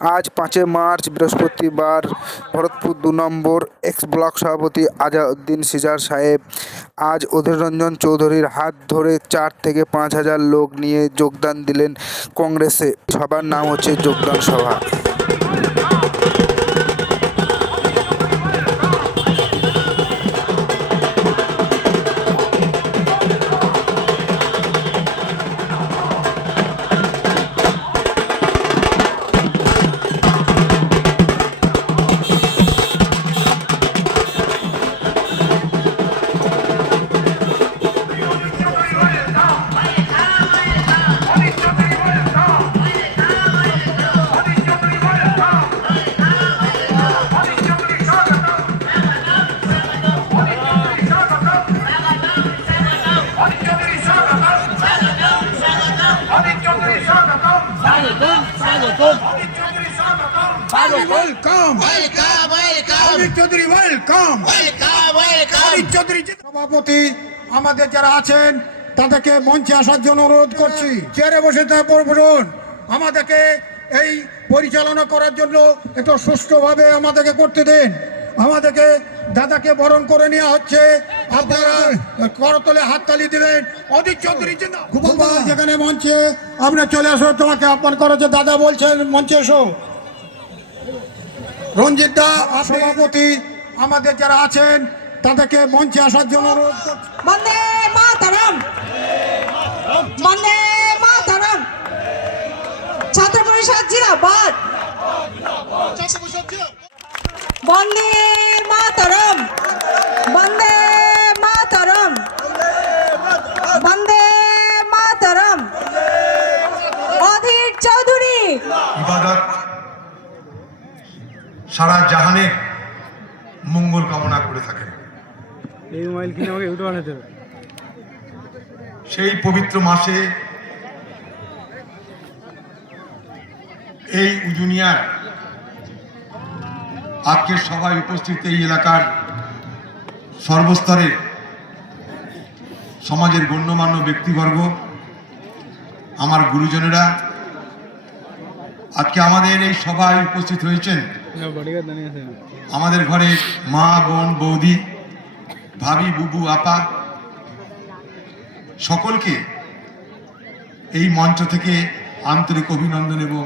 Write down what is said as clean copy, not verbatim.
আজ 5 মার্চ বৃহস্পতিবার ভরতপুর 2 নম্বর x block সভাপতি আজাউদ্দিন সিজার সাহেব আজ অধীর রঞ্জন চৌধুরীর হাত ধরে 4 থেকে 5 হাজার লোক নিয়ে যোগদান দিলেন কংগ্রেসে। সবার নাম হচ্ছে যোগদান সভা। সভাপতি আমাদের যারা আছেন তাদেরকে মঞ্চে আসার জন্য অনুরোধ করছি। চেয়ারে বসে বসুন। আমাদেরকে এই পরিচালনা করার জন্য একটু সুষ্ঠুভাবে আমাদেরকে করতে দেন। আমাদেরকে দাদাকে বরণ করে নেওয়া হচ্ছে। আপনারা করতলে হাততালি দেবেন। অধীর চৌধুরী যেখানে মঞ্চে আপনি চলে আসো, তোমাকে আহ্বান করা হচ্ছে। দাদা বলছেন মঞ্চে এসো। রঞ্জিত দা সভাপতি আমাদের যারা আছেন তাদেরকে মঞ্চে আসার জন্য অনুরোধ করছি। বন্দে মাতরম, বন্দে মাতরম। ছাত্র পরিষদ জিন্দাবাদ, বন্দে মাতরম, বন্দে মাতরম, বন্দে মাতরম। অধীর চৌধুরী ইবাদত সারা জাহানের মঙ্গল কামনা করে থাকেন। এই মোবাইল কিনে আমাকে ইউটিউব বানাতে হবে। সেই পবিত্র মাসে এই উজুনিয়ার আজকের সভায় উপস্থিত এই এলাকার সর্বস্তরের সমাজের গণ্যমান্য ব্যক্তিবর্গ, আমার গুরুজনেরা আজকে আমাদের এই সভায় উপস্থিত হয়েছেন। আমাদের ঘরে মা, বোন, বৌদি, ভাবি, বুবু, আপা সকলকে এই মঞ্চ থেকে আন্তরিক অভিনন্দন এবং